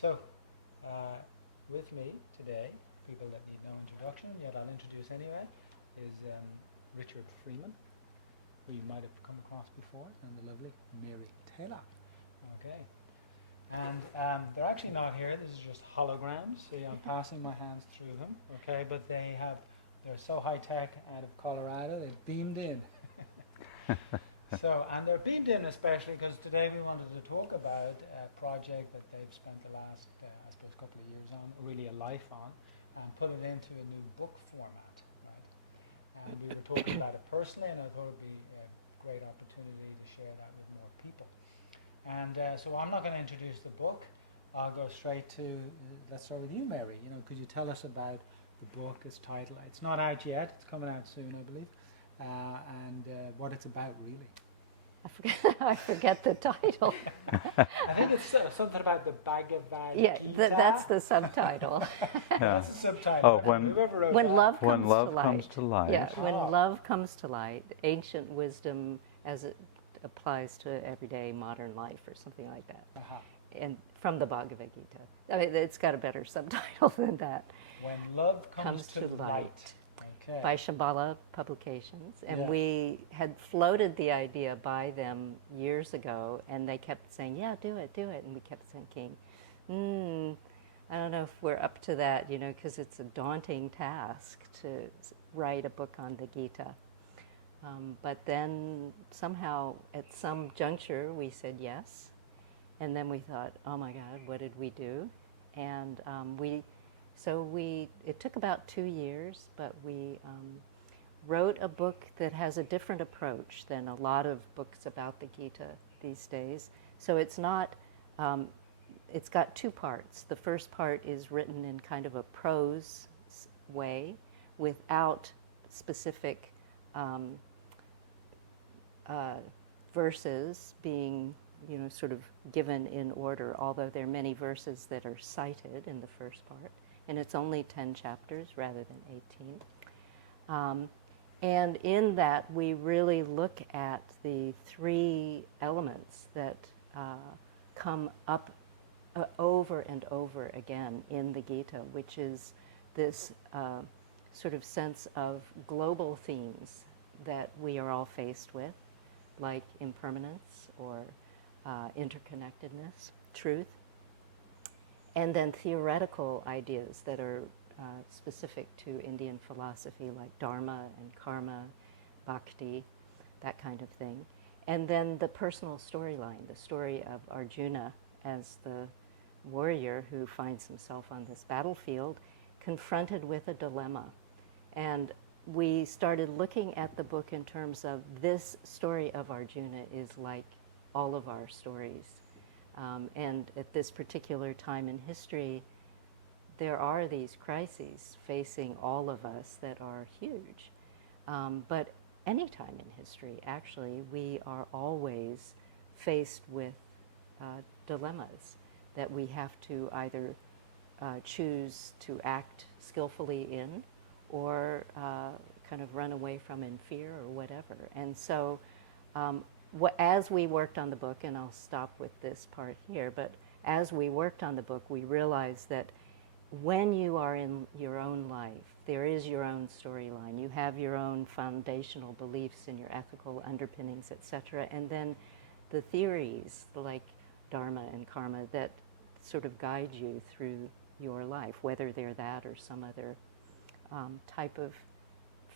So, with me today, people that need no introduction, yet I'll introduce anyway, is Richard Freeman, who you might have come across before, and the lovely Mary Taylor. Okay. And they're actually not here. This is just holograms. See, I'm passing my hands through them. Okay, but they're so high tech out of Colorado. They've beamed in. And they're beamed in especially because today we wanted to talk about a project that they've spent the last, I suppose, couple of years on, really a life on, and put it into a new book format, right? And we were talking about it personally, and I thought it would be a great opportunity to share that with more people. And so I'm not going to introduce the book. I'll go straight to, let's start with you, Mary. You know, could you tell us about the book, its title? It's not out yet. It's coming out soon, I believe. And what it's about, really. I forget the title. I think it's something about the Bhagavad Gita. Yeah, that's the subtitle. That's the subtitle. Oh, when love comes to light. Yeah, when Ah. love comes to light, ancient wisdom as it applies to everyday modern life, or something like that. Uh-huh. And from the Bhagavad Gita. I mean, it's got a better subtitle than that. When love comes to light. Okay. By Shambhala Publications, and Yeah. we had floated the idea by them years ago, and they kept saying, "Yeah, do it," and we kept thinking, I don't know if we're up to that, you know, because it's a daunting task to write a book on the Gita. But then somehow, at some juncture, we said yes, and then we thought, "Oh my God, what did we do?" And it took about 2 years, but we wrote a book that has a different approach than a lot of books about the Gita these days. So it's not, it's got 2 parts. The first part is written in kind of a prose way without specific verses being, you know, sort of given in order, although there are many verses that are cited in the first part. And it's only 10 chapters rather than 18. And in that, we really look at the 3 elements that come up over and over again in the Gita, which is this sort of sense of global themes that we are all faced with, like impermanence or interconnectedness, truth. And then theoretical ideas that are specific to Indian philosophy, like Dharma and karma, bhakti, that kind of thing. And then the personal storyline, the story of Arjuna as the warrior who finds himself on this battlefield, confronted with a dilemma. And we started looking at the book in terms of this story of Arjuna is like all of our stories. And at this particular time in history, there are these crises facing all of us that are huge. But any time in history, actually, we are always faced with dilemmas that we have to either choose to act skillfully in or kind of run away from in fear or whatever. And so as we worked on the book, and I'll stop with this part here, but as we worked on the book, we realized that when you are in your own life, there is your own storyline. You have your own foundational beliefs and your ethical underpinnings, etc. And then the theories, like Dharma and karma, that sort of guide you through your life, whether they're that or some other type of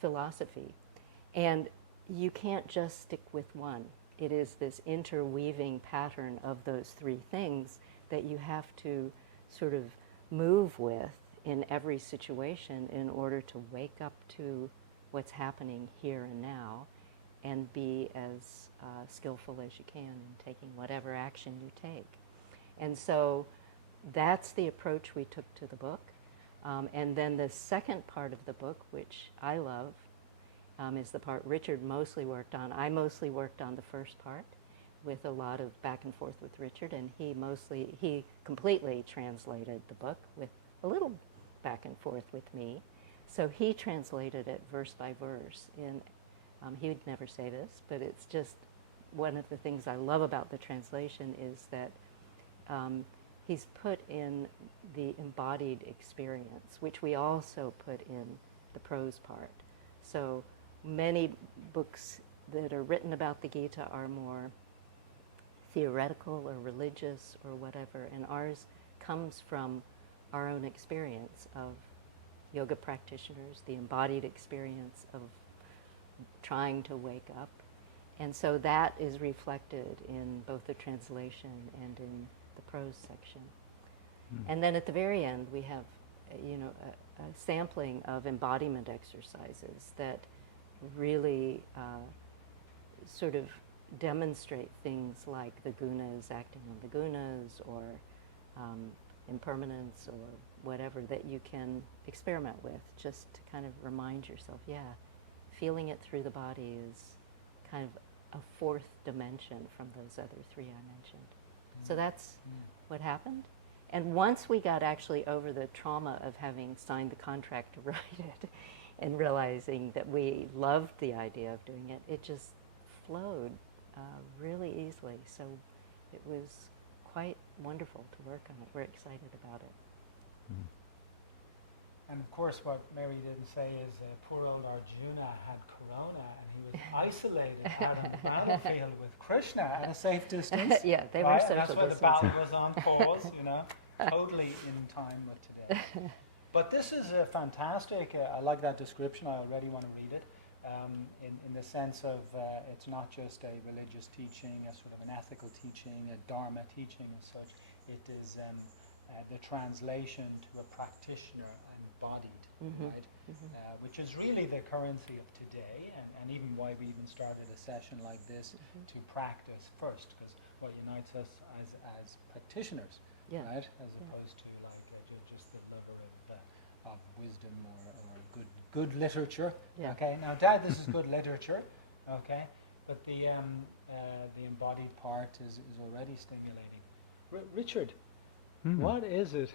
philosophy. And you can't just stick with one. It is this interweaving pattern of those 3 things that you have to sort of move with in every situation in order to wake up to what's happening here and now and be as skillful as you can in taking whatever action you take. And so that's the approach we took to the book. And then the second part of the book, which I love, is the part Richard mostly worked on. I mostly worked on the first part with a lot of back and forth with Richard, and he completely translated the book with a little back and forth with me. So he translated it verse by verse. And he would never say this, but it's just one of the things I love about the translation is that he's put in the embodied experience, which we also put in the prose part. So many books that are written about the Gita are more theoretical or religious or whatever, and ours comes from our own experience of yoga practitioners, the embodied experience of trying to wake up. And so that is reflected in both the translation and in the prose section. And then at the very end, we have, a sampling of embodiment exercises that really sort of demonstrate things like the gunas, acting on the gunas, or impermanence, or whatever that you can experiment with, just to kind of remind yourself, feeling it through the body is kind of a fourth dimension from those other three I mentioned. So that's what happened. And once we got actually over the trauma of having signed the contract to write it and realizing that we loved the idea of doing it, it just flowed really easily. So it was quite wonderful to work on it. We're excited about it. And of course, what Mary didn't say is poor old Arjuna had corona, and he was isolated out on the battlefield with Krishna at a safe distance. Yeah, they were right? social And that's why the distancing. battle was on pause, totally in time with today. But this is a fantastic, I like that description, I already want to read it, in the sense of it's not just a religious teaching, a sort of an ethical teaching, a Dharma teaching as such. It is the translation to a practitioner embodied, right? Which is really the currency of today, and even why we even started a session like this to practice first, because what unites us as practitioners, right, as opposed to like just the lover of wisdom or good literature. Okay, now Dad, this is good literature. Okay, but the embodied part is already stimulating. Richard, what is it?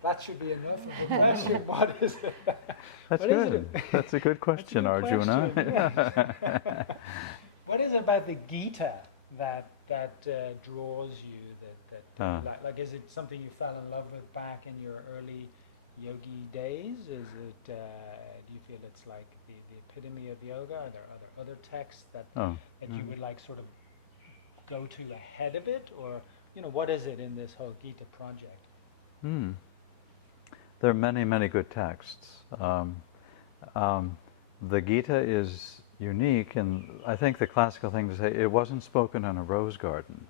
That should be enough of a question. What is it? That's what good. Is it? That's a good question, Arjuna. Question, yeah. What is it about the Gita that draws you? Like, is it something you fell in love with back in your early yogi days? Is it? Do you feel it's like the epitome of yoga? Are there other texts that you would like sort of go to ahead of it, or what is it in this whole Gita project? There are many, many good texts. The Gita is unique, and I think the classical thing to say, it wasn't spoken in a rose garden.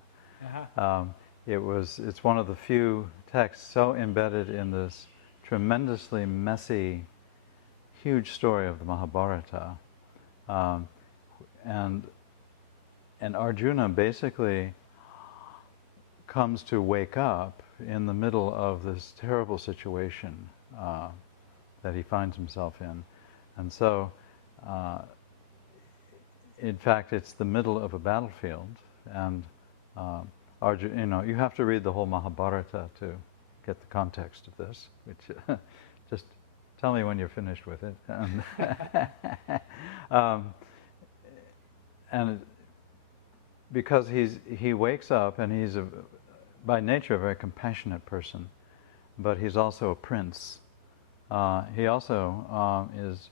It's one of the few texts so embedded in this tremendously messy, huge story of the Mahabharata. And Arjuna basically comes to wake up in the middle of this terrible situation that he finds himself in. And so, in fact, it's the middle of a battlefield, and Arjuna, you have to read the whole Mahabharata to get the context of this, which just tell me when you're finished with it. And because he wakes up, and he's by nature a very compassionate person, but he's also a prince. He also is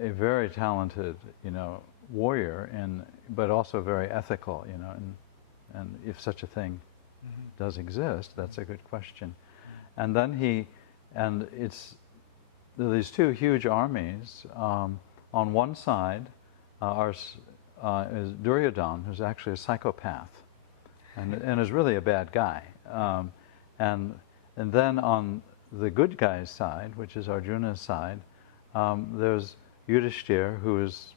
a very talented, warrior, but also very ethical, and if such a thing does exist, that's a good question. And then there are these two huge armies. On one side is Duryodhana, who's actually a psychopath, and is really a bad guy. And then on the good guy's side, which is Arjuna's side, there's Yudhishthira, who is,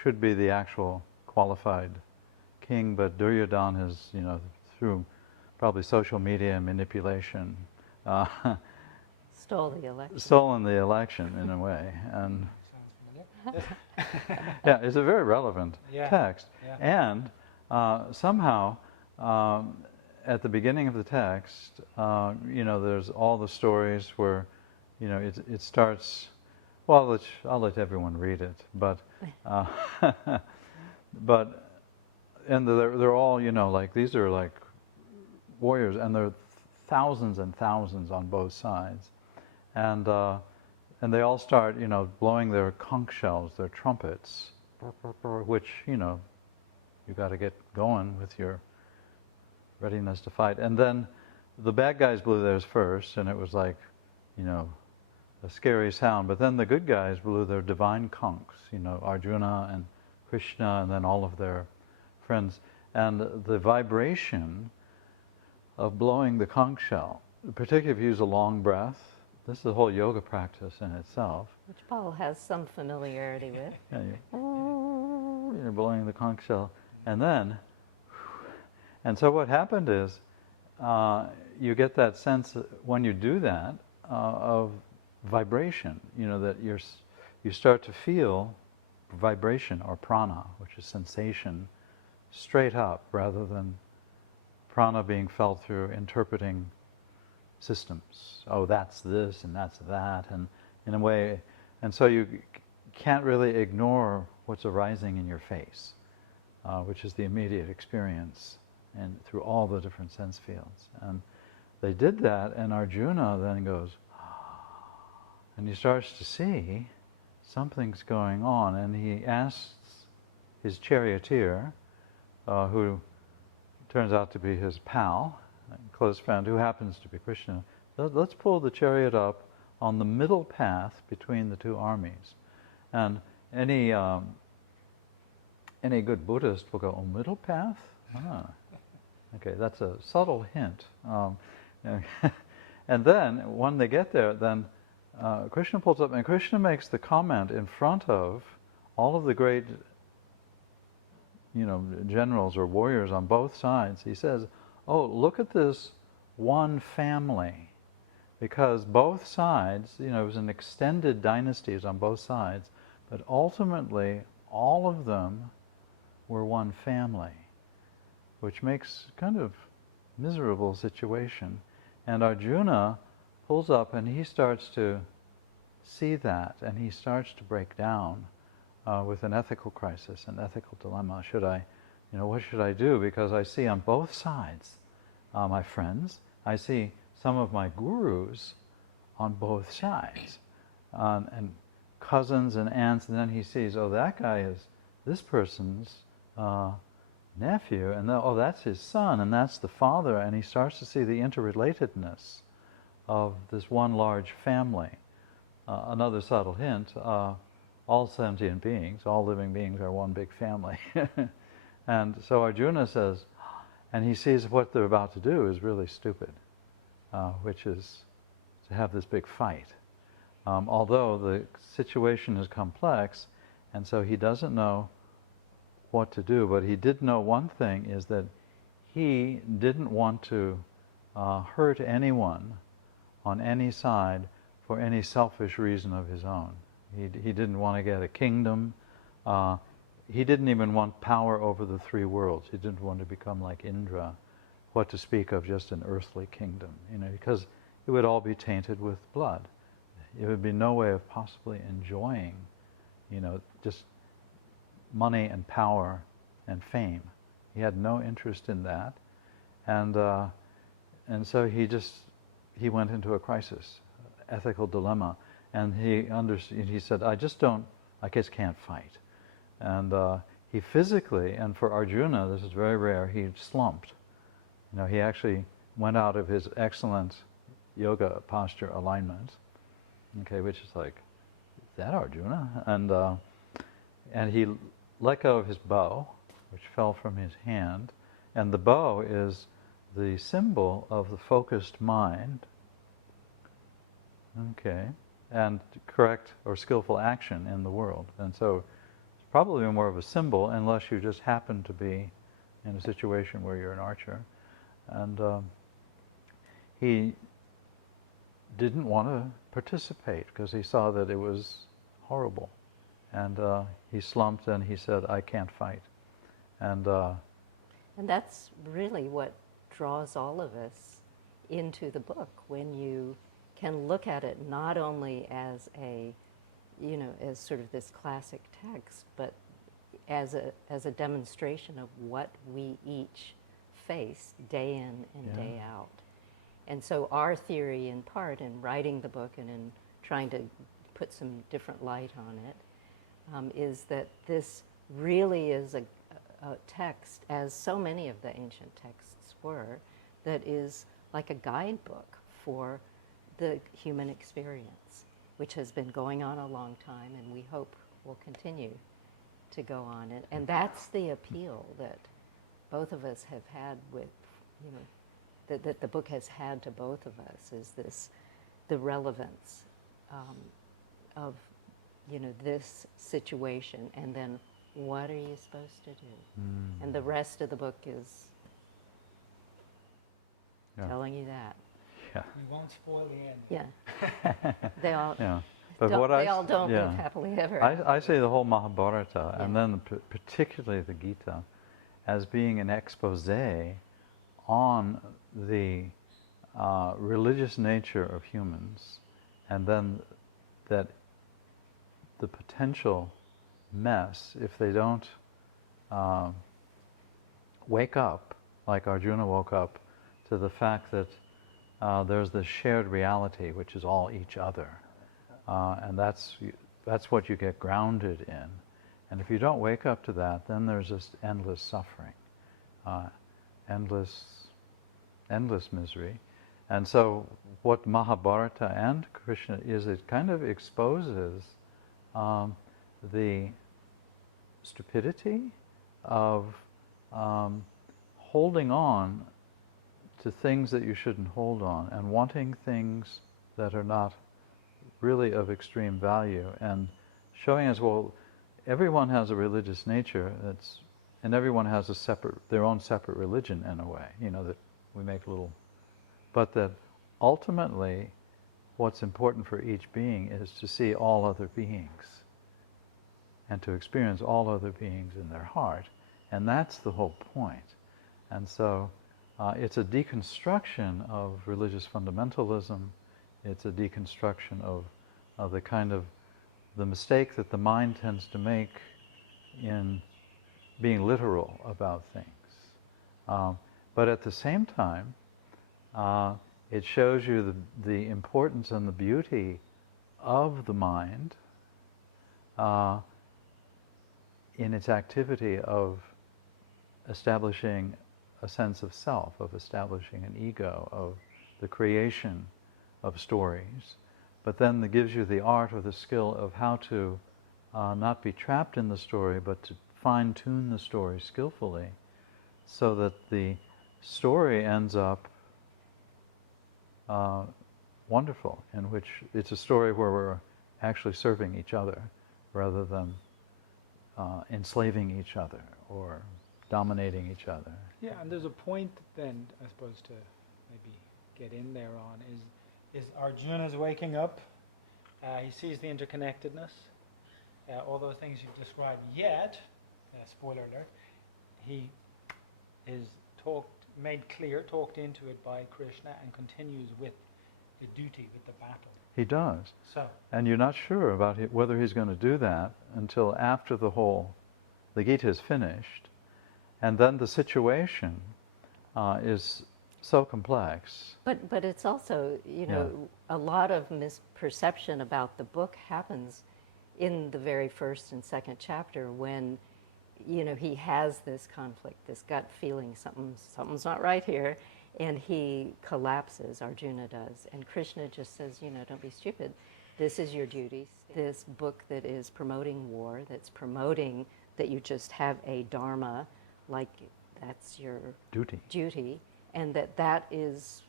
should be the actual qualified king, but Duryodhana has, through probably social media and manipulation, stolen the election in a way. And yeah, it's a very relevant text. And somehow, at the beginning of the text, there's all the stories where, it starts. Well, I'll let everyone read it, but and they're all, like, these are like warriors, and there are thousands and thousands on both sides, and they all start, blowing their conch shells, their trumpets, which, you got to get going with your readiness to fight. And then the bad guys blew theirs first, and it was like, a scary sound. But then the good guys blew their divine conchs, Arjuna and Krishna, and then all of their friends. And the vibration of blowing the conch shell, particularly if you use a long breath, this is a whole yoga practice in itself. Which Paul has some familiarity with. Yeah, you're blowing the conch shell. And so what happened is, you get that sense when you do that of vibration, that you start to feel vibration or prana, which is sensation, straight up rather than prana being felt through interpreting systems. Oh, that's this and that's that, and in a way, and so you can't really ignore what's arising in your face, which is the immediate experience, and through all the different sense fields. And they did that, and Arjuna then goes, and he starts to see something's going on, and he asks his charioteer, who turns out to be his pal, close friend, who happens to be Krishna, let's pull the chariot up on the middle path between the two armies. And any good Buddhist will go, oh, middle path? Ah. Okay, that's a subtle hint. And then, when they get there, then Krishna pulls up, and Krishna makes the comment in front of all of the great, generals or warriors on both sides. He says, oh, look at this one family. Because both sides, it was an extended dynasties on both sides, but ultimately all of them were one family, which makes kind of miserable situation. And Arjuna pulls up and he starts to see that, and he starts to break down with an ethical crisis, an ethical dilemma. What should I do? Because I see on both sides my friends, I see some of my gurus on both sides, and cousins and aunts, and then he sees, oh, that guy is this person's nephew, and that's his son, and that's the father, and he starts to see the interrelatedness of this one large family. Another subtle hint, all sentient beings, all living beings are one big family. And so Arjuna says, and he sees what they're about to do is really stupid, which is to have this big fight. Although the situation is complex, and so he doesn't know what to do, but he did know one thing, is that he didn't want to hurt anyone on any side for any selfish reason of his own. He didn't want to get a kingdom. He didn't even want power over the three worlds. He didn't want to become like Indra, what to speak of just an earthly kingdom, because it would all be tainted with blood. It would be no way of possibly enjoying, just money and power and fame. He had no interest in that, and so he went into a crisis, ethical dilemma, and he said, I just can't fight. And he physically, and for Arjuna, this is very rare, he slumped. He actually went out of his excellent yoga posture alignment, which is like, is that Arjuna? And he let go of his bow, which fell from his hand, and the bow is the symbol of the focused mind, and correct or skillful action in the world. And so it's probably more of a symbol, unless you just happen to be in a situation where you're an archer. And he didn't want to participate because he saw that it was horrible. And he slumped and he said, I can't fight. And that's really what draws all of us into the book, when you can look at it not only as as sort of this classic text, but as a demonstration of what we each face day in and Yeah. day out. And so our theory, in part, in writing the book and in trying to put some different light on it, is that this really is a text, as so many of the ancient texts were, that is like a guidebook for the human experience, which has been going on a long time and we hope will continue to go on. And that's the appeal that both of us have had with, that the book has had to both of us, is this, the relevance of, this situation, and then what are you supposed to do? And the rest of the book is telling you that. Yeah. We won't spoil the end. Yeah. They all But don't, what they all don't live happily ever after. I see the whole Mahabharata, and then particularly the Gita, as being an expose on the religious nature of humans, and then that the potential mess if they don't wake up, like Arjuna woke up, to the fact that there's this shared reality which is all each other, and that's what you get grounded in. And if you don't wake up to that, then there's just endless suffering, endless misery. And so what Mahabharata and Krishna is, it kind of exposes the stupidity of holding on to things that you shouldn't hold on, and wanting things that are not really of extreme value, and showing us, well, everyone has a religious nature, and everyone has their own separate religion in a way, that we make but that ultimately what's important for each being is to see all other beings and to experience all other beings in their heart, and that's the whole point. And so it's a deconstruction of religious fundamentalism. It's a deconstruction of the kind of the mistake that the mind tends to make in being literal about things. But at the same time, it shows you the importance and the beauty of the mind in its activity of establishing a sense of self, of establishing an ego, of the creation of stories. But then it gives you the art or the skill of how to not be trapped in the story, but to fine-tune the story skillfully, so that the story ends up wonderful, in which it's a story where we're actually serving each other rather than enslaving each other or dominating each other. Yeah, and there's a point then, I suppose, to maybe get in there on, is Arjuna's waking up, he sees the interconnectedness, all those things you've described, yet, spoiler alert, he is made clear, talked into it by Krishna, and continues with the duty, with the battle. He does. So, and you're not sure about whether he's going to do that until after the Gita is finished, and then the situation is so complex. But it's also, a lot of misperception about the book happens in the very first and second chapter, when, he has this conflict, this gut feeling, something's not right here, and he collapses, Arjuna does, and Krishna just says, don't be stupid. This is your duty. This book that is promoting war, that's promoting that you just have a Dharma, like that's your duty, and that is,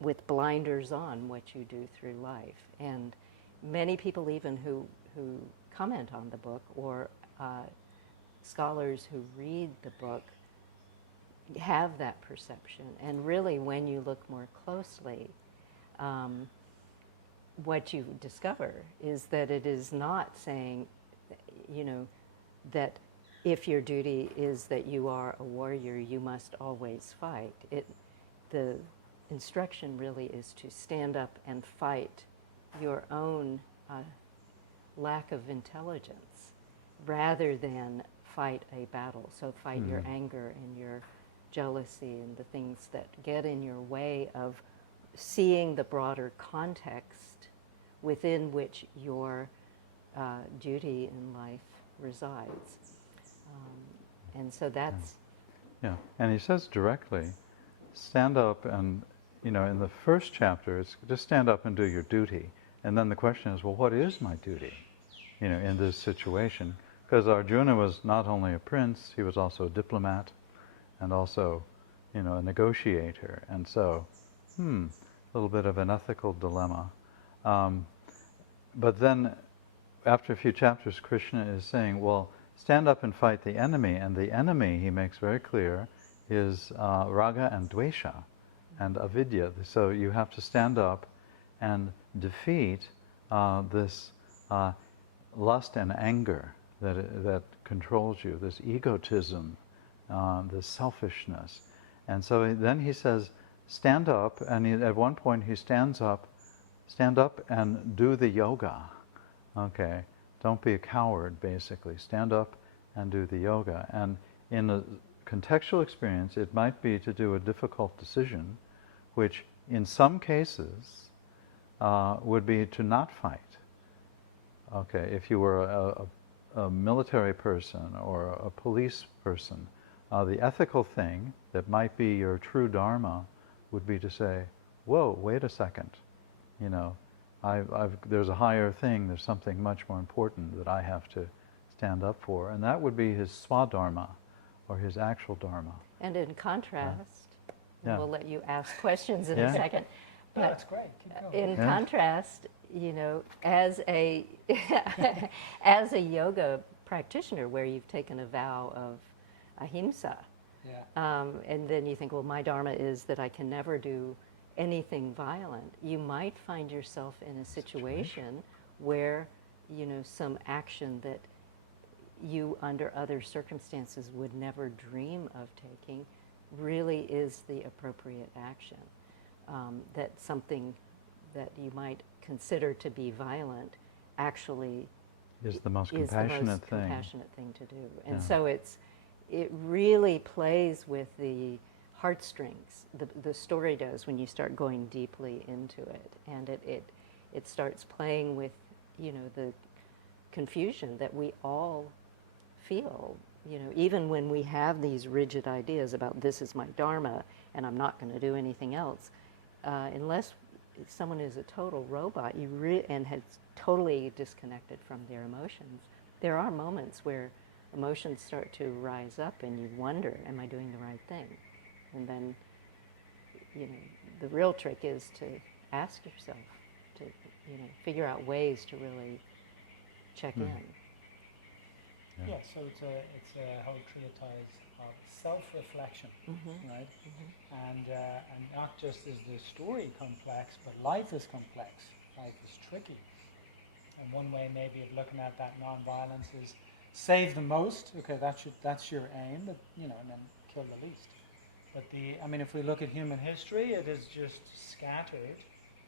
with blinders on, what you do through life. And many people even who comment on the book, or scholars who read the book, have that perception. And really, when you look more closely, what you discover is that it is not saying, that if your duty is that you are a warrior, you must always fight. The instruction really is to stand up and fight your own lack of intelligence, rather than fight a battle. So fight your anger and your jealousy and the things that get in your way of seeing the broader context within which your duty in life resides. And so that's... Yeah, and he says directly, stand up and, in the first chapter, it's just stand up and do your duty. And then the question is, well, what is my duty, in this situation? Because Arjuna was not only a prince, he was also a diplomat and also, a negotiator. And so, a little bit of an ethical dilemma. But then, after a few chapters, Krishna is saying, well, stand up and fight the enemy. And the enemy, he makes very clear, is raga and dvesha and avidya. So you have to stand up and defeat this lust and anger that controls you, this egotism, this selfishness. And so then he says, stand up, and at one point he stand up and do the yoga. Okay, don't be a coward, basically. Stand up and do the yoga. And in a contextual experience, it might be to do a difficult decision, which in some cases would be to not fight. Okay, if you were a military person or a police person, the ethical thing that might be your true dharma would be to say, whoa, wait a second, there's a higher thing, there's something much more important that I have to stand up for. And that would be his swadharma, or his actual dharma. And in contrast, Yeah. we'll let you ask questions in Yeah. a second. No, But that's great. Keep going. in Yeah. contrast, as a as a yoga practitioner, where you've taken a vow of ahimsa, Yeah. and then you think, well, my dharma is that I can never do anything violent. You might find yourself in a situation where, some action that you, under other circumstances, would never dream of taking, really is the appropriate action. That something that you might consider to be violent actually Is the most is the compassionate most thing. compassionate thing to do. And Yeah. so it really plays with the heartstrings. The story does, when you start going deeply into it, and it starts playing with the confusion that we all feel. Even when we have these rigid ideas about this is my dharma and I'm not going to do anything else, unless someone is a total robot and has totally disconnected from their emotions, there are moments where emotions start to rise up and you wonder, am I doing the right thing? And then, the real trick is to ask yourself, to, figure out ways to really check in. Yeah, so it's a whole treatise of self-reflection, right? And not just is the story complex, but life is complex. Life is tricky. And one way maybe of looking at that non-violence is save the most. Okay, that's your aim, but and then kill the least. But if we look at human history, it is just scattered.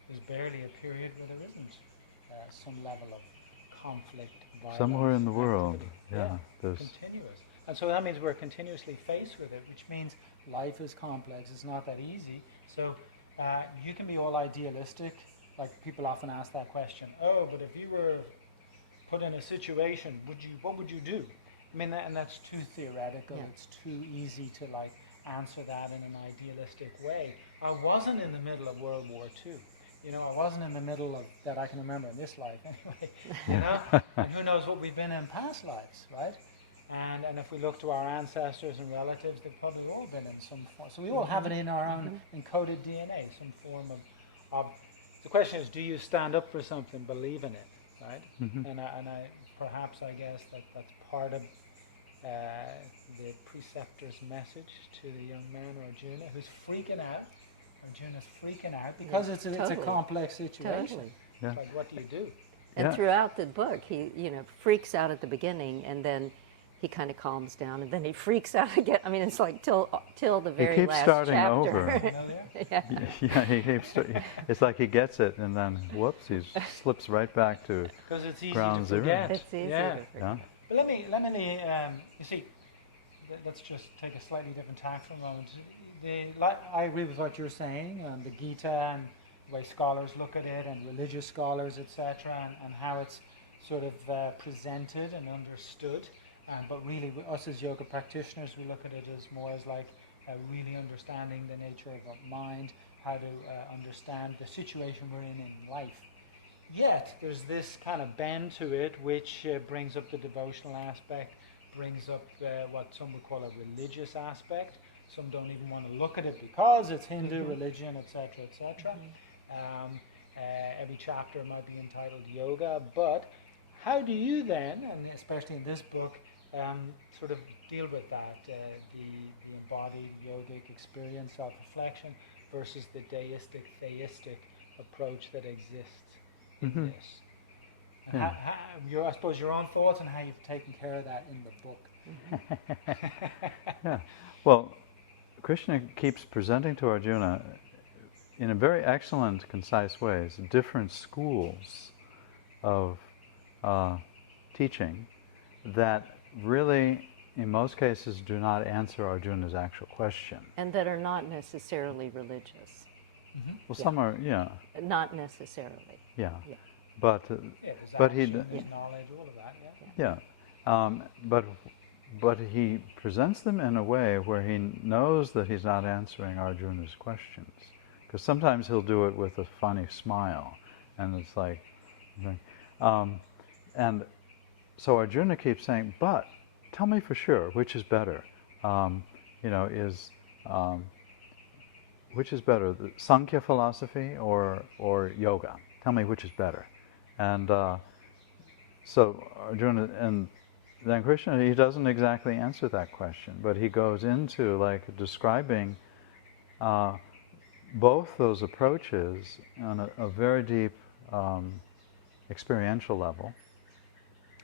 There's barely a period where there isn't some level of conflict, violence. Somewhere in the world, activity. yeah, there's Continuous. And so that means we're continuously faced with it, which means life is complex. It's not that easy. So you can be all idealistic. Like people often ask that question. Oh, but if you were put in a situation, what would you do? And that's too theoretical. Yeah. It's too easy to answer that in an idealistic way. I wasn't in the middle of World War II. I wasn't in the middle of that I can remember in this life anyway. And who knows what we've been in past lives, right? And if we look to our ancestors and relatives, they've probably all been in some form. So we all have it in our own encoded DNA, some form of. The question is, do you stand up for something, believe in it, right? And I perhaps I guess that's part of the preceptor's message to the young man Arjuna, who's freaking out. Arjuna's freaking out because it's a complex situation. Totally. Yeah. It's like, what do you do? And Yeah. throughout the book, he freaks out at the beginning, and then he kind of calms down, and then he freaks out again. It's like till the very keeps last starting chapter. over. Yeah. Yeah, he keeps. It's like he gets it, and then whoops, he slips right back to. Because it's easy Ground to zero. forget. It's easy Yeah. to forget. Yeah. But let me you see, let's just take a slightly different tack for a moment. I agree with what you're saying, and the Gita and the way scholars look at it, and religious scholars, etc., and how it's sort of presented and understood. But really, us as yoga practitioners, we look at it as more as like really understanding the nature of our mind, how to understand the situation we're in life. Yet, there's this kind of bend to it, which brings up the devotional aspect, brings up what some would call a religious aspect. Some don't even want to look at it because it's Hindu religion, etc., etc. Every chapter might be entitled yoga, but how do you then, and especially in this book, sort of deal with that, the embodied yogic experience of reflection versus the deistic, theistic approach that exists in this? And I suppose your own thoughts on how you've taken care of that in the book. Yeah. Well, Krishna keeps presenting to Arjuna in a very excellent, concise ways different schools of teaching that really, in most cases, do not answer Arjuna's actual question. And that are not necessarily religious. Well, some are, Not necessarily. Yeah. Yeah. But There's he, action, there's knowledge, all of that, but he presents them in a way where he knows that he's not answering Arjuna's questions. Because sometimes he'll do it with a funny smile, and it's like, and so Arjuna keeps saying, but tell me for sure, which is better? Which is better, the Sankhya philosophy or yoga? Tell me which is better. And so Arjuna, and then Krishna, he doesn't exactly answer that question, but he goes into like describing both those approaches on a very deep experiential level,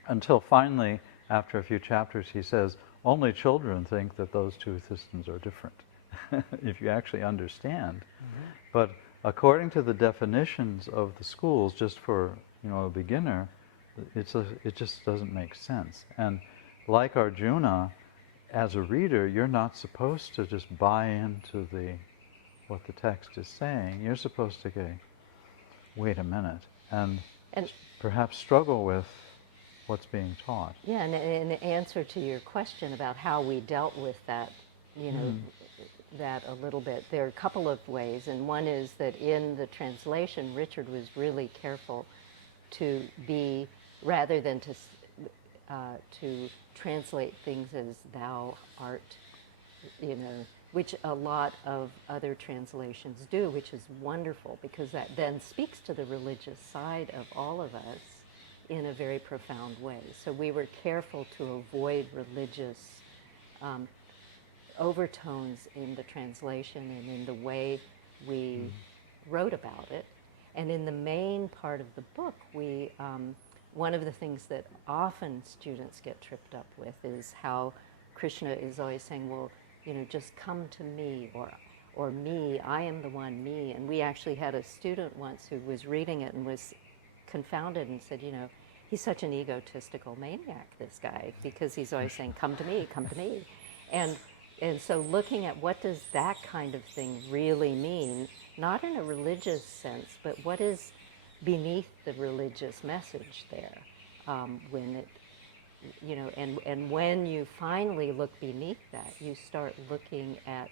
until finally, after a few chapters, he says, only children think that those two systems are different, if you actually understand. But according to the definitions of the schools, just for a beginner, it just doesn't make sense. And like Arjuna, as a reader, you're not supposed to just buy into what the text is saying. You're supposed to go, wait a minute, and perhaps struggle with what's being taught. Yeah, and in answer to your question about how we dealt with that, that a little bit, there are a couple of ways, and one is that in the translation, Richard was really careful to be, rather than to translate things as thou art, which a lot of other translations do, which is wonderful, because that then speaks to the religious side of all of us in a very profound way. So we were careful to avoid religious overtones in the translation and in the way we wrote about it. And in the main part of the book, we one of the things that often students get tripped up with is how Krishna is always saying, well, just come to me, or me, I am the one, me. And we actually had a student once who was reading it and was confounded and said, he's such an egotistical maniac, this guy, because he's always saying, come to me, come to me. And so looking at what does that kind of thing really mean, not in a religious sense, but what is beneath the religious message there, when it, and when you finally look beneath that, you start looking at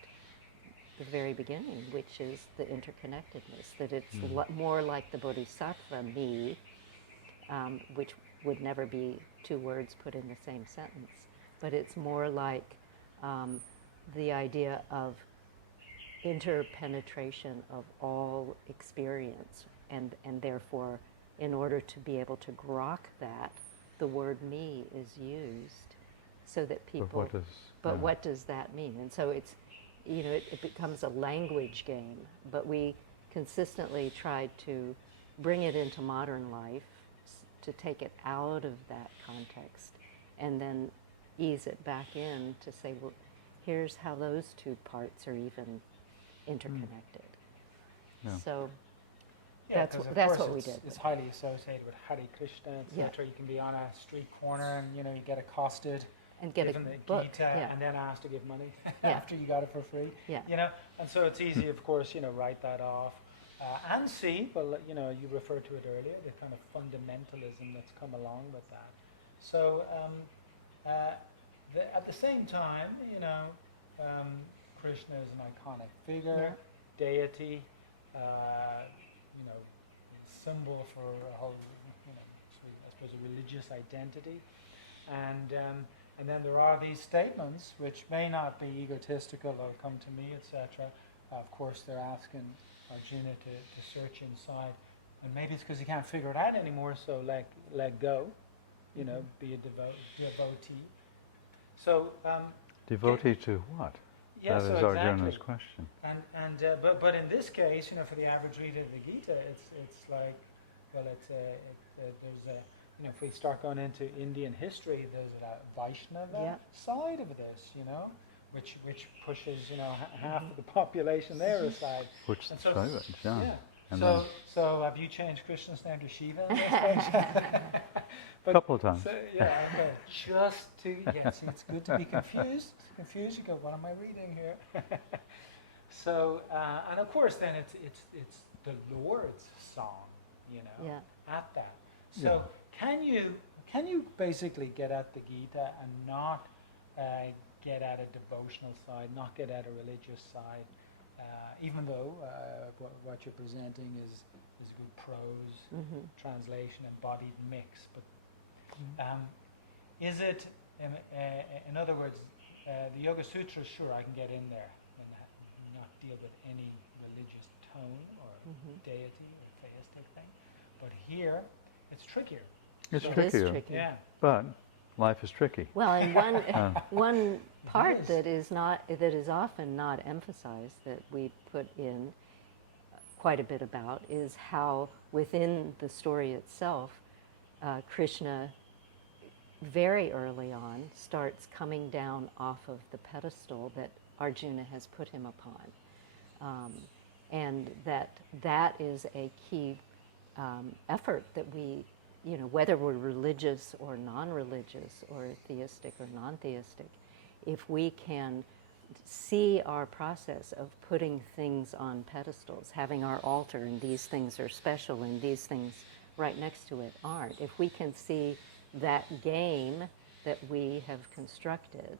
the very beginning, which is the interconnectedness, that it's more like the bodhisattva, me, which would never be two words put in the same sentence, but it's more like the idea of interpenetration of all experience, and therefore, in order to be able to grok that, the word me is used, so that people. What does that mean? And so it's, it becomes a language game. But we consistently tried to bring it into modern life, to take it out of that context, and then ease it back in to say, well, here's how those two parts are even interconnected. Yeah. So that's what we did. It's highly associated with Hare Krishna, etc. You can be on a street corner and you get accosted And get given a the book, Gita yeah. and then asked to give money Yeah. after you got it for free. Yeah. You know, and so it's easy, of course, write that off. And see, well, you referred to it earlier, the kind of fundamentalism that's come along with that. So at the same time, Krishna is an iconic figure, deity, symbol for a whole, I suppose, a religious identity. And then there are these statements which may not be egotistical or come to me, etc. Of course, they're asking Arjuna to search inside, and maybe it's because he can't figure it out anymore. So let go, be a devotee. So Devotee to what? Yeah, that so is Arjuna's exactly. question. But in this case, for the average reader of the Gita, it's like, well, there's a. If we start going into Indian history, there's a Vaishnava side of this, which pushes, half of the population there aside. Which and is so, private, yeah. And so have you changed Krishna's name to Shiva in this case? a couple of times. So, okay. Just to, see, it's good to be confused. Confused, you go, what am I reading here? So, and of course then it's the Lord's song, at that. So can you basically get at the Gita and not get at a devotional side, not get at a religious side, even though what you're presenting is good prose, translation, embodied mix. But is it, in other words, the Yoga Sutras, sure, I can get in there and not deal with any religious tone or deity or theistic thing. But here, it's trickier. It's It trickier. is tricky. Yeah. But life is tricky. Well, and one part that is often not emphasized, that we put in quite a bit about, is how within the story itself, Krishna very early on starts coming down off of the pedestal that Arjuna has put him upon, and that is a key effort that we, whether we're religious or non-religious or theistic or non-theistic, if we can see our process of putting things on pedestals, having our altar, and these things are special and these things right next to it aren't, if we can see that game that we have constructed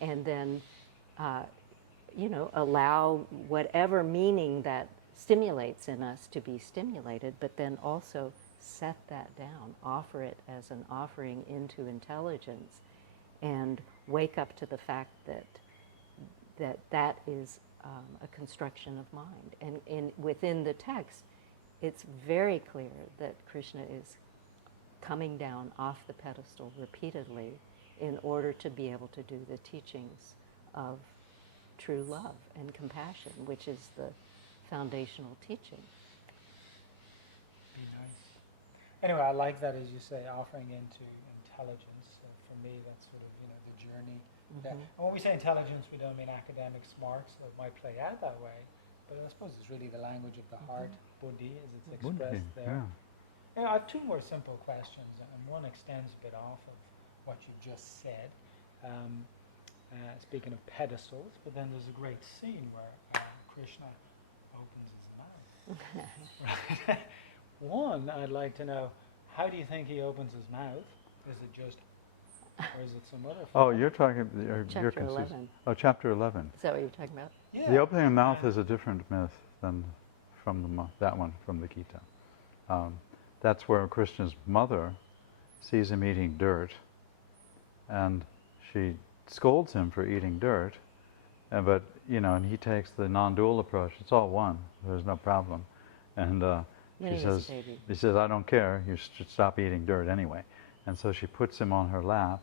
and then allow whatever meaning that stimulates in us to be stimulated, but then also set that down, offer it as an offering into intelligence, and wake up to the fact that is a construction of mind. And within the text, it's very clear that Krishna is coming down off the pedestal repeatedly in order to be able to do the teachings of true love and compassion, which is the foundational teaching. Be nice. Anyway, I like that, as you say, offering into intelligence. For me, that's sort of, the journey. And when we say intelligence, we don't mean academic smarts. It might play out that way, but I suppose it's really the language of the heart, buddhi, as it's expressed there. I have two more simple questions, and one extends a bit off of what you just said. Speaking of pedestals, but then there's a great scene where Krishna opens his mouth. Right? One, I'd like to know, how do you think he opens his mouth? Is it just, or is it some other form? Oh, you're talking, Chapter you're 11. Oh, chapter 11. Is that what you're talking about? Yeah. The opening of the mouth is a different myth than from that one from the Gita. That's where Krishna's mother sees him eating dirt, and she scolds him for eating dirt, but and he takes the non-dual approach. It's all one. There's no problem, and he says, I don't care. You should stop eating dirt anyway. And so she puts him on her lap,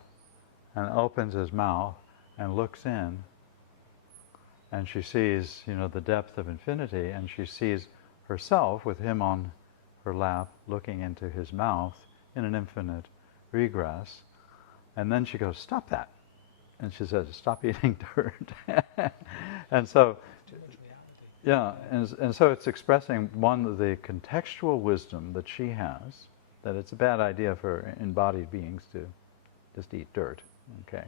and opens his mouth, and looks in, and she sees the depth of infinity, and she sees herself with him on her lap, looking into his mouth in an infinite regress. And then she goes, stop that. And she says, stop eating dirt. And so, and so it's expressing, one, the contextual wisdom that she has, that it's a bad idea for embodied beings to just eat dirt, okay?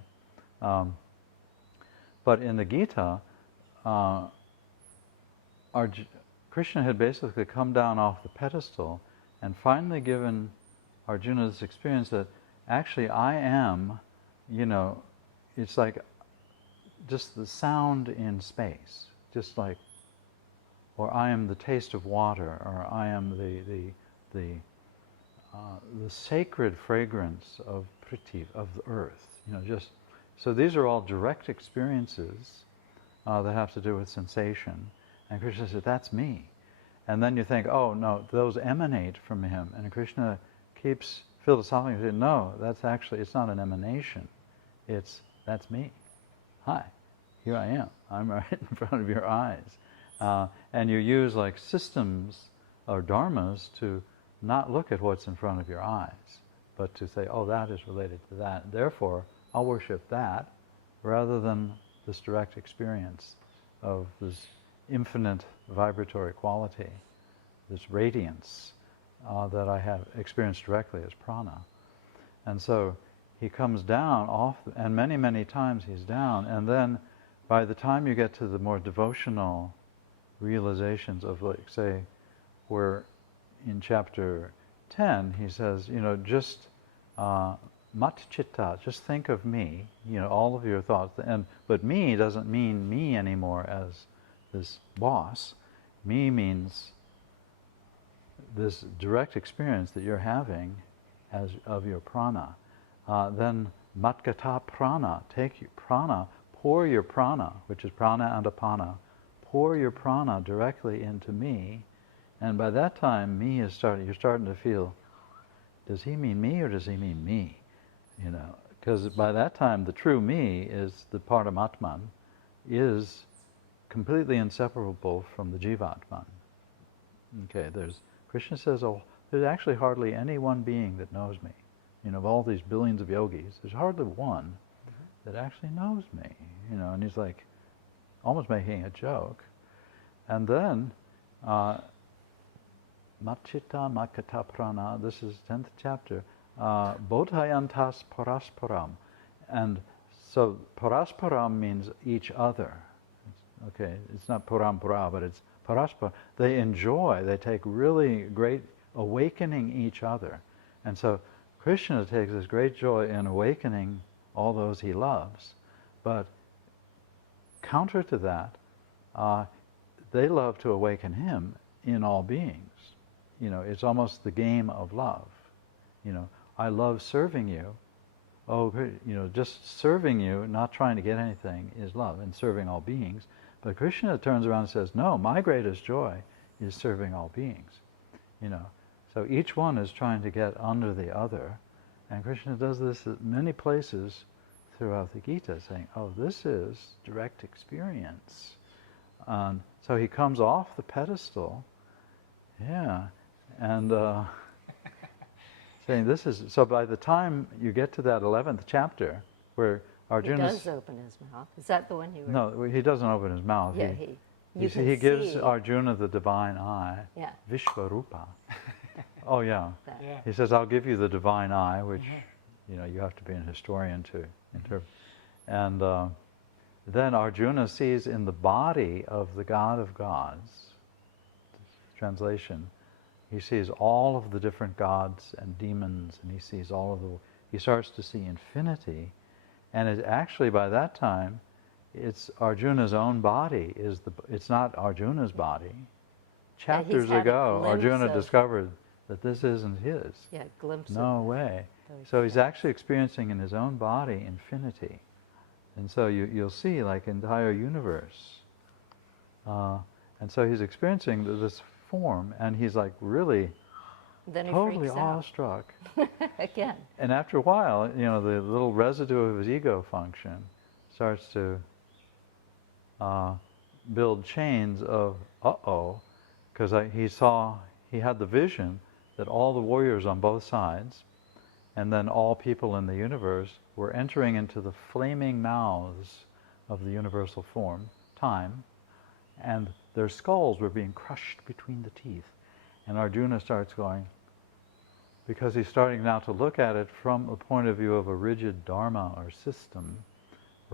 But in the Gita, Krishna had basically come down off the pedestal and finally given Arjuna this experience that actually I am, it's like just the sound in space, just like, or I am the taste of water, or I am the sacred fragrance of Prithvi, of the earth. Just so these are all direct experiences that have to do with sensation. And Krishna said, "That's me." And then you think, "Oh no, those emanate from him." And Krishna keeps philosophically saying, "No, that's actually, it's not an emanation. That's me. Hi, here I am. I'm right in front of your eyes." And you use like systems or dharmas to not look at what's in front of your eyes, but to say, "Oh, that is related to that. Therefore, I'll worship that," rather than this direct experience of this infinite vibratory quality, this radiance that I have experienced directly as prana. And so he comes down off, and many, many times he's down, and then by the time you get to the more devotional realizations of, like, say, where in chapter 10 he says, just mat chitta, just think of me, all of your thoughts. But me doesn't mean me anymore as this boss. Me means this direct experience that you're having as of your prana. Then matgata prana, take your prana, pour your prana, which is prana and apana, pour your prana directly into me, and by that time you're starting to feel, does he mean me or does he mean me? Because by that time the true me is the Paramatman, is completely inseparable from the Jivatman. Okay, Krishna says, "Oh, there's actually hardly any one being that knows me. Of all these billions of yogis, there's hardly one that actually knows me." And he's like almost making a joke. And then Matchitta Makata Prana, this is 10th chapter, Bodhayantas Parasparam. And so Parasparam means each other. Okay, it's not Parampara, but it's Paraspara. They take really great awakening each other. And so Krishna takes this great joy in awakening all those he loves. But counter to that, they love to awaken him in all beings. It's almost the game of love. I love serving you. Oh, just serving you, not trying to get anything, is love, and serving all beings. But Krishna turns around and says, "No, my greatest joy is serving all beings." So each one is trying to get under the other, and Krishna does this at many places throughout the Gita, saying, "Oh, this is direct experience." So he comes off the pedestal, and saying this is, so by the time you get to that 11th chapter, where Arjuna... He does open his mouth. Is that the one you were... No, he doesn't open his mouth. Yeah, he gives Arjuna the divine eye, Vishvarupa. Oh yeah. He says, "I'll give you the divine eye," which, you have to be an historian to interpret. And then Arjuna sees in the body of the God of gods, translation, he sees all of the different gods and demons, and he sees he starts to see infinity. And it actually, by that time, it's Arjuna's own body. It's not Arjuna's body. Chapters ago, Arjuna discovered that this isn't his. Yeah, glimpse. No way. So he's actually experiencing in his own body infinity. And so you'll see like entire universe. And so he's experiencing this form, and he's like really then he totally freaks out. awestruck. Again. And after a while, the little residue of his ego function starts to build chains of because he had the vision that all the warriors on both sides, and then all people in the universe, were entering into the flaming mouths of the universal form, time, and their skulls were being crushed between the teeth. And Arjuna starts going, because he's starting now to look at it from a point of view of a rigid dharma or system,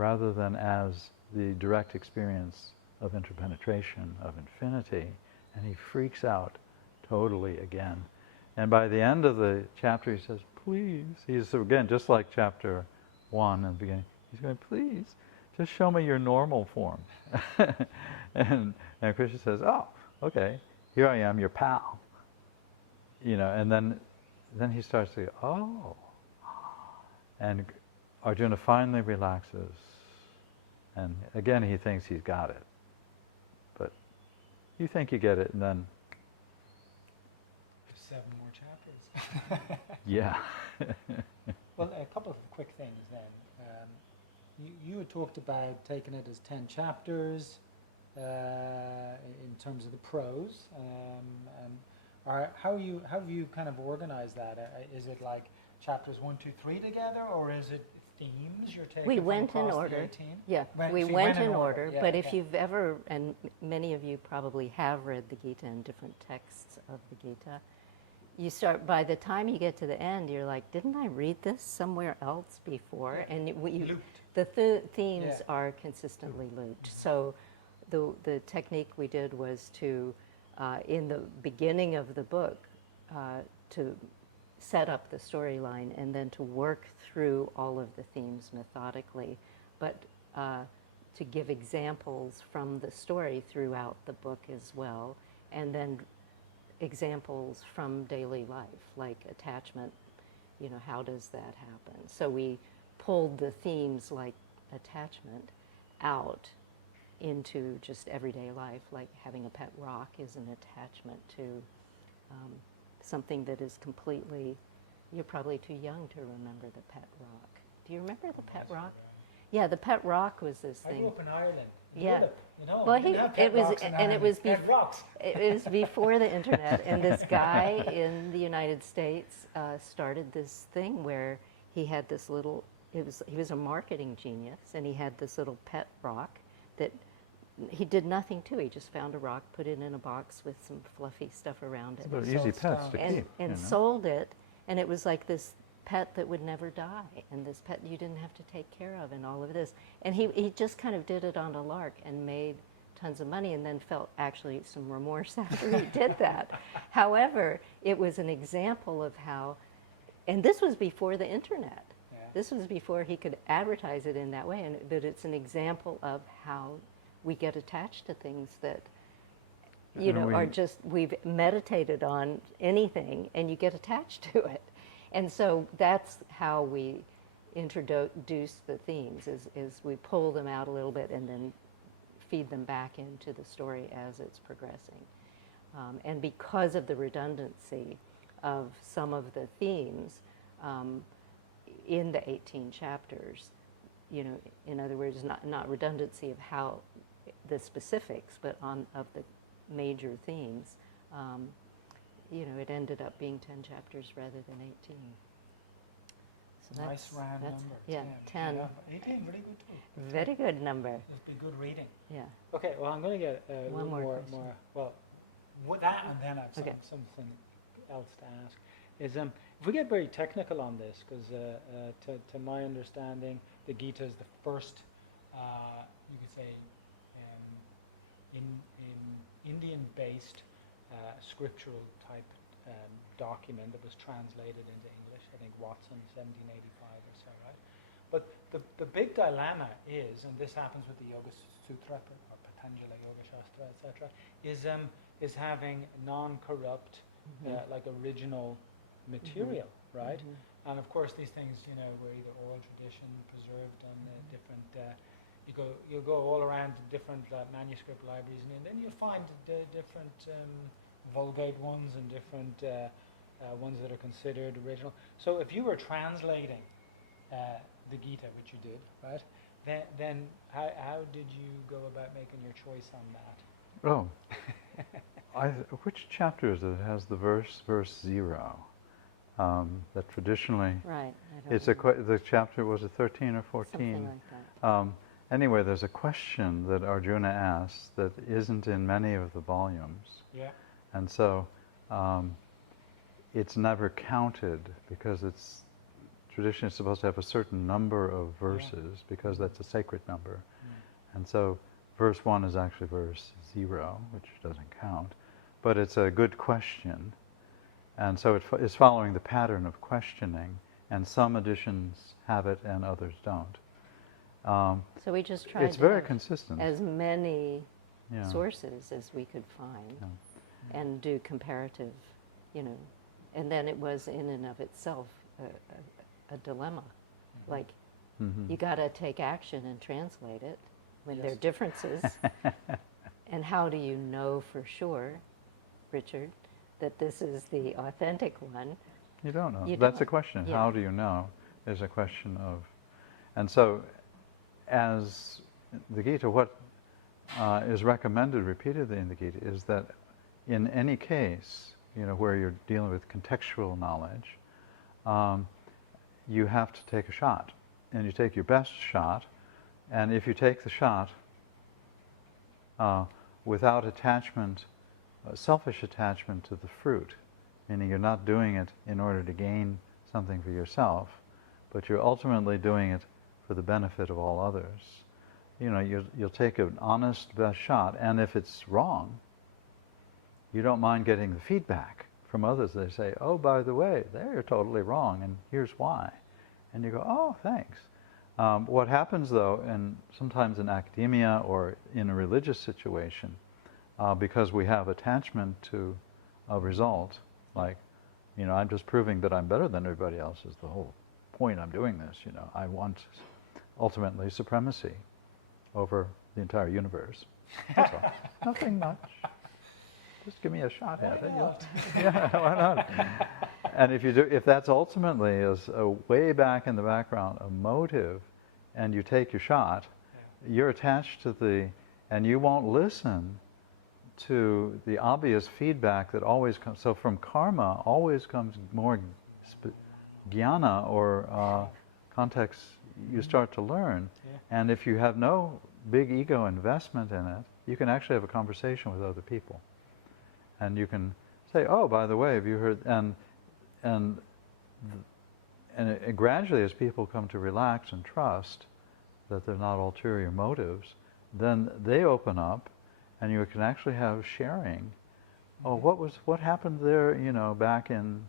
rather than as the direct experience of interpenetration, of infinity, and he freaks out totally again. And by the end of the chapter, he says, please. He's, again, just like chapter 1 in the beginning, he's going, please, just show me your normal form. and Krishna says, oh, okay, here I am, your pal. You know, and then he starts to go, oh. And Arjuna finally relaxes. And again, he thinks he's got it. But you think you get it, and then... 7 more chapters. Yeah. Well, a couple of quick things then. You had talked about taking it as 10 chapters in terms of the prose. How have you kind of organized that? Is it like chapters 1, 2, 3 together, or is it themes you're taking? We went in order. Yeah, we went in order. Yeah, but if you've ever, and many of you probably have read the Gita and different texts of the Gita, you start, by the time you get to the end, you're like, didn't I read this somewhere else before? Yeah. And the themes are consistently looped. So the technique we did was to, in the beginning of the book, to set up the storyline and then to work through all of the themes methodically, but to give examples from the story throughout the book as well, and then examples from daily life, like attachment, you know, how does that happen? So we pulled the themes like attachment out into just everyday life, like having a pet rock is an attachment to something that is completely, you're probably too young to remember the pet rock. Do you remember the pet rock? Yeah, the pet rock was this thing. I grew up in Ireland. Yeah. You know, Well, it was before the internet, and this guy in the United States started this thing where he had this little. He was a marketing genius, and he had this little pet rock that he did nothing to. He just found a rock, put it in a box with some fluffy stuff around it, but easy pets to keep, and sold it. And it was like this pet that would never die, and this pet you didn't have to take care of, and all of this. And he just kind of did it on a lark and made tons of money, and then felt actually some remorse after he did that. However, it was an example of how, and this was before the internet. Yeah. This was before he could advertise it in that way, but it's an example of how we get attached to things that, you know, are just, we've meditated on anything, and you get attached to it. And so that's how we introduce the themes, is we pull them out a little bit and then feed them back into the story as it's progressing. And because of the redundancy of some of the themes in the 18 chapters, you know, in other words, not redundancy of how the specifics, but of the major themes, you know, it ended up being 10 chapters rather than 18. So nice round number. Yeah, 10. 18, very good too. Very good number. It's been good reading. Yeah. Okay, well, I'm going to get one more. Well, with that, and then I've something else to ask. Is if we get very technical on this, because to my understanding, the Gita is the first, you could say, in Indian-based scriptural type document that was translated into English. I think Watson, 1785 or so, right? But the big dilemma is, and this happens with the Yoga Sutra or Patanjali Yoga Shastra, etc., is having non-corrupt, like original material, right? And of course, these things, you know, were either oral tradition, preserved on different. You go all around to different manuscript libraries, and then you find the different Vulgate ones and different ones that are considered original. So if you were translating the Gita, which you did, right? Then how did you go about making your choice on that? Oh, which chapter is it? It has the verse 0. That traditionally, right? It's the chapter, was it 13 or 14? Something like that. Anyway, there's a question that Arjuna asks that isn't in many of the volumes. Yeah. And so it's never counted because it's tradition is supposed to have a certain number of verses because that's a sacred number. And so verse 1 is actually verse 0, which doesn't count. But it's a good question. And so it's following the pattern of questioning. And some editions have it and others don't. So we just tried it's to very have consistent. as many Yeah. sources as we could find Yeah. and do comparative, and then it was in and of itself a dilemma. Like, you got to take action and translate it when there are differences. And how do you know for sure, Richard, that this is the authentic one? You don't know. You That's don't. a question. Yeah. How do you know is a question of... And so, as the Gita, what is recommended repeatedly in the Gita is that in any case, where you're dealing with contextual knowledge, you have to take a shot. And you take your best shot. And if you take the shot without attachment, selfish attachment to the fruit, meaning you're not doing it in order to gain something for yourself, but you're ultimately doing it for the benefit of all others. You'll take an honest best shot, and if it's wrong, you don't mind getting the feedback from others. They say, oh, by the way, there you're totally wrong, and here's why. And you go, oh, thanks. What happens, though, and sometimes in academia or in a religious situation, because we have attachment to a result, like, I'm just proving that I'm better than everybody else is the whole point I'm doing this, I want ultimately supremacy over the entire universe. That's all. Nothing much. Just give me a shot at it. Yeah, why not? And if that's ultimately is a way back in the background, a motive, and you take your shot, you're attached to and you won't listen to the obvious feedback that always comes. So from karma always comes more jnana or context you start to learn. And if you have no big ego investment in it, you can actually have a conversation with other people. And you can say, oh, by the way, have you heard, and gradually as people come to relax and trust that they're not ulterior motives, then they open up and you can actually have sharing. Oh, what happened there, back in,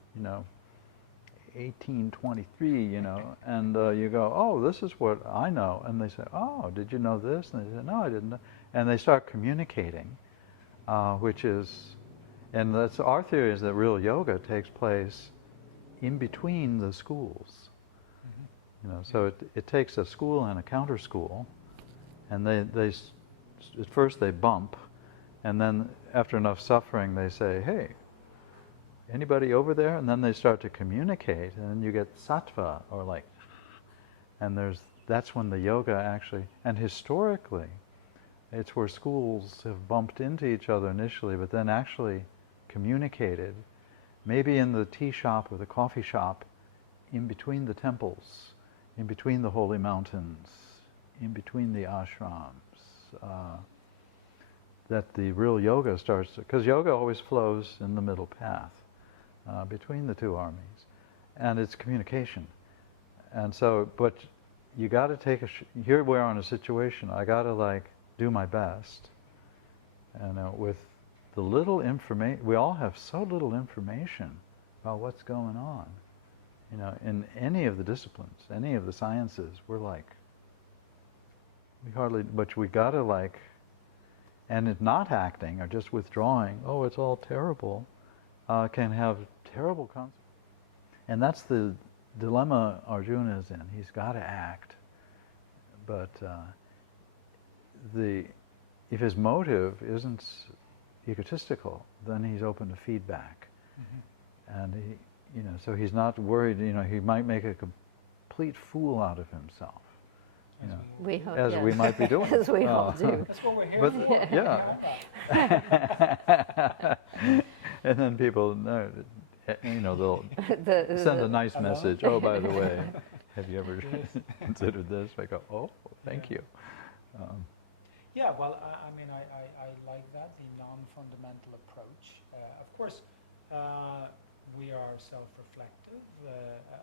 1823, and you go, oh, this is what I know. And they say, oh, did you know this? And they say, no, I didn't know. And they start communicating, which is, and that's our theory is that real yoga takes place in between the schools. So it takes a school and a counter school, and they at first they bump, and then after enough suffering they say, hey, anybody over there? And then they start to communicate, and then you get sattva, or and that's when the yoga actually, and historically, it's where schools have bumped into each other initially, but then actually communicated, maybe in the tea shop or the coffee shop, in between the temples, in between the holy mountains, in between the ashrams, that the real yoga starts to, because yoga always flows in the middle path, between the two armies, and it's communication. And so, but you got to take here we are in a situation, I got to do my best, and with the little information, we all have so little information about what's going on. In any of the disciplines, any of the sciences, we're we hardly, but we got to and it not acting or just withdrawing, oh, it's all terrible, can have terrible consequences. And that's the dilemma Arjuna is in. He's got to act, but if his motive isn't egotistical, then he's open to feedback, and so he's not worried. He might make a complete fool out of himself. We hope, as we might be doing. As we all do. That's what we're here for. Yeah. And then people, they'll send a nice message. Oh, by the way, have you ever considered this? I go, oh, thank you. Yeah, well, I like that, the non-fundamental approach. Of course, we we are self-reflective.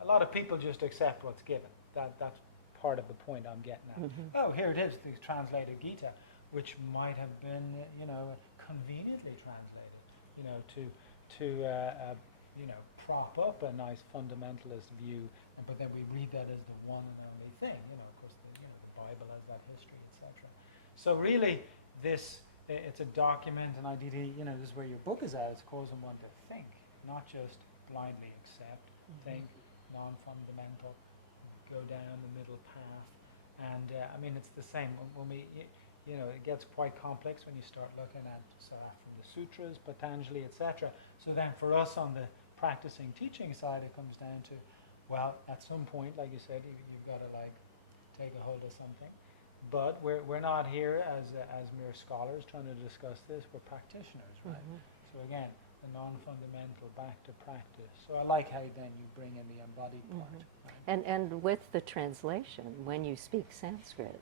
A lot of people just accept what's given. That's part of the point I'm getting at. Oh, here it is, the translated Gita, which might have been, conveniently translated, to prop up a nice fundamentalist view, but then we read that as the one and only thing. Of course, the Bible has that history, etc. So really, it's a document, an idea. This is where your book is at. It's causing one to think, not just blindly accept, think, non-fundamental, go down the middle path. And it's the same when we, it gets quite complex when you start looking at from the sutras, Patanjali, etc. So then for us on the practicing teaching side, it comes down to, well, at some point, like you said, you've got to take a hold of something. But we're not here as mere scholars trying to discuss this. We're practitioners, right? So again, the non-fundamental back to practice. So I like how then you bring in the embodied part. Right? And with the translation, when you speak Sanskrit,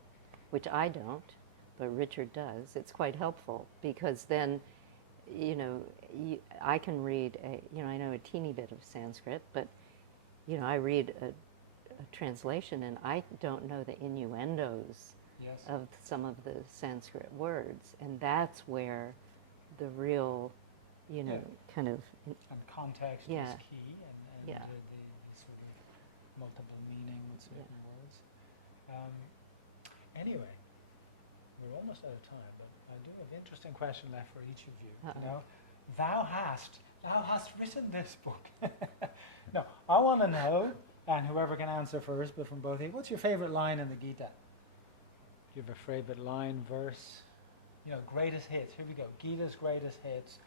which I don't, but Richard does, it's quite helpful because then, I can read I know a teeny bit of Sanskrit, but I read a translation and I don't know the innuendos of some of the Sanskrit words, and that's where the real, kind of... And context is key, and the sort of multiple meaning with certain words. Anyway, we're almost out of time, but I do have an interesting question left for each of you. Thou hast written this book. No, I want to know, and whoever can answer first, but from both of you, what's your favorite line in the Gita? Do you have a favorite line, verse? Greatest hits. Here we go. Gita's greatest hits.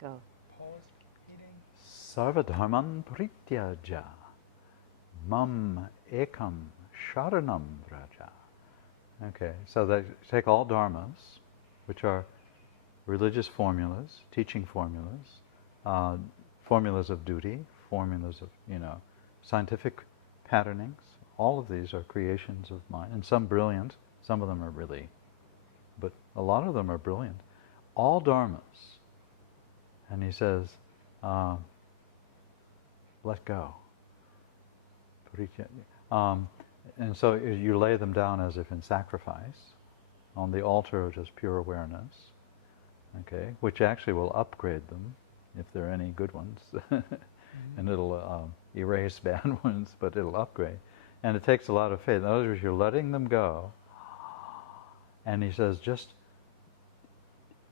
Go. Pause. Reading. Sarvadharman prityaja mam ekam sharanam vraja. Okay, so they take all dharmas, which are religious formulas, teaching formulas, formulas of duty, formulas of, scientific patternings. All of these are creations of mind, and some brilliant, some of them are really, but a lot of them are brilliant. All dharmas. And he says, let go. And so you lay them down as if in sacrifice on the altar of just pure awareness, okay, which actually will upgrade them if there are any good ones. And it'll erase bad ones, but it'll upgrade. And it takes a lot of faith. In other words, you're letting them go. And he says, just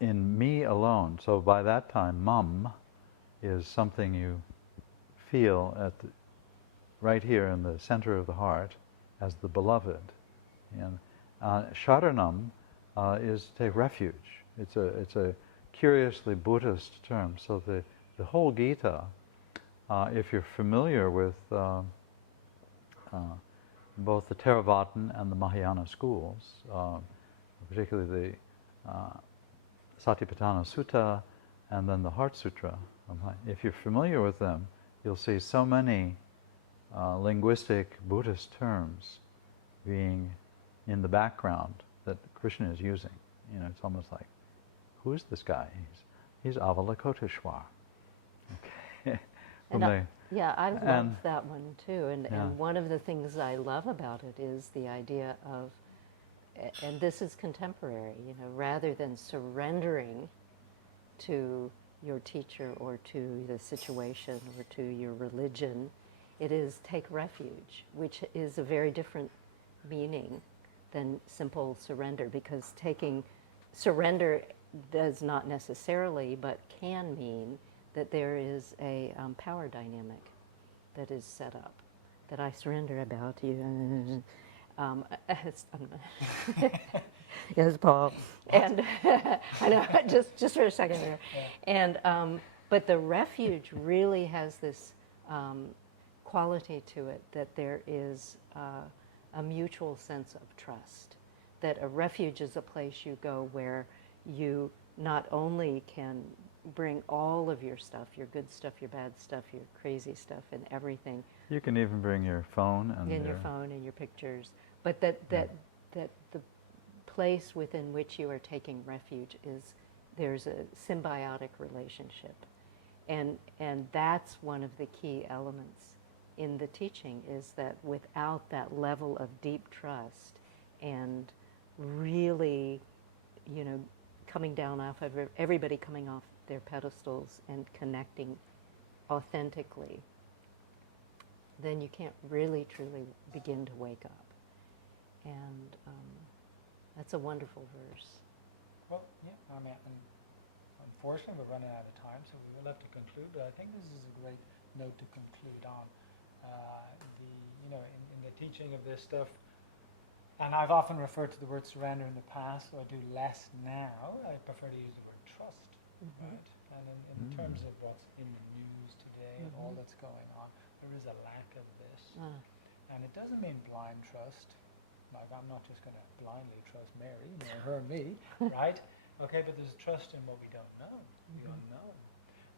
in me alone. So by that time, mum is something you feel right here in the center of the heart as the beloved. And sharanam is to take refuge. It's a curiously Buddhist term. So the whole Gita, if you're familiar with both the Theravada and the Mahayana schools, particularly the Satipatthana Sutta and then the Heart Sutra, if you're familiar with them, you'll see so many linguistic Buddhist terms being in the background that Krishna is using. It's almost like, who's this guy? He's Avalokiteshvar. Okay. I love that one too. And one of the things I love about it is the idea of, and this is contemporary, rather than surrendering to your teacher or to the situation or to your religion, it is take refuge, which is a very different meaning than simple surrender, because surrender does not necessarily, but can mean that there is a power dynamic that is set up, that I surrender about you. Yes, Paul. And I know, just for a second there. Yeah. And but the refuge really has this quality to it that there is a mutual sense of trust. That a refuge is a place you go where you not only can bring all of your stuff, your good stuff, your bad stuff, your crazy stuff, and everything. You can even bring your phone and your phone and your pictures, but that the place within which you are taking refuge is there's a symbiotic relationship. And that's one of the key elements in the teaching, is that without that level of deep trust and really, coming down off of everybody coming off their pedestals and connecting authentically, then you can't really truly begin to wake up. And that's a wonderful verse. Well, yeah, I mean, unfortunately we're running out of time, so we will have to conclude, but I think this is a great note to conclude on. In the teaching of this stuff, and I've often referred to the word surrender in the past, so I do less now. I prefer to use the word trust, right? And in terms of what's in the news today and all that's going on, there is a lack of this. And it doesn't mean blind trust. Like, I'm not just going to blindly trust Mary, her and me, right? Okay, but there's trust in what we don't know, the unknown.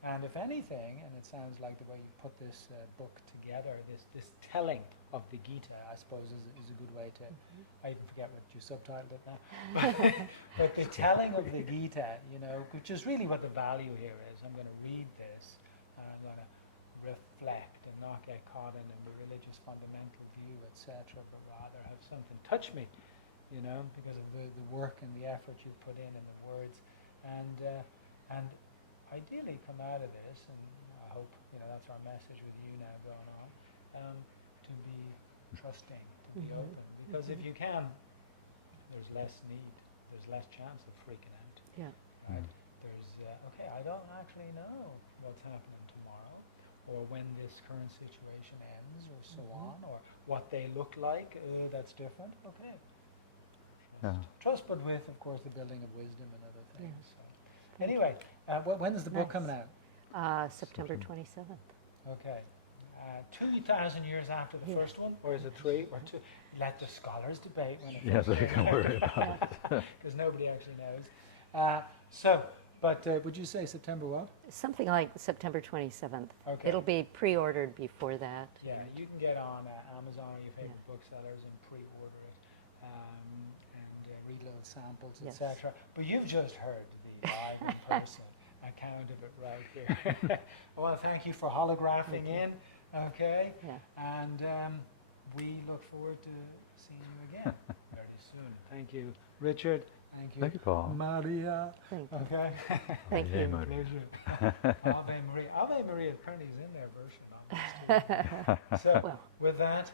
And if anything, and it sounds like the way you put this book together, this telling of the Gita, I suppose, is a good way to, I even forget what you subtitled it now, but the telling of the Gita, which is really what the value here is. I'm going to read this, and I'm going to reflect and not get caught in a religious fundamental view, etc., but rather have something touch me, because of the work and the effort you put in the words, and ideally come out of this, and I hope that's our message with you now going on, to be trusting, to be open, because if you can, there's less need, there's less chance of freaking out. Yeah. Right? There's I don't actually know what's happening tomorrow, or when this current situation ends, or so on, or what they look like. That's different. Okay. Trust, but with, of course, the building of wisdom and other things. Yeah. So. Anyway, when is the book coming out? September 27th. Okay. 2,000 years after the first one, or is it 3 or 2? Let the scholars debate when it Yes, they can worry about it. because nobody actually knows. But would you say September what? Something like September 27th. Okay. It'll be pre-ordered before that. Yeah, you can get on Amazon or your favorite booksellers and pre-order it, and read little samples, Yes. etc. But you've just heard the live in-person account of it right here. Well, thank you for holographing in, okay? Yeah. And we look forward to seeing you again very soon. Thank you, Richard. Thank you, Paul. Maria. Thank you. Okay. Thank Ave you. Maria. Pleasure. Ave Maria. Ave Maria apparently is in their version. So, Well. with that,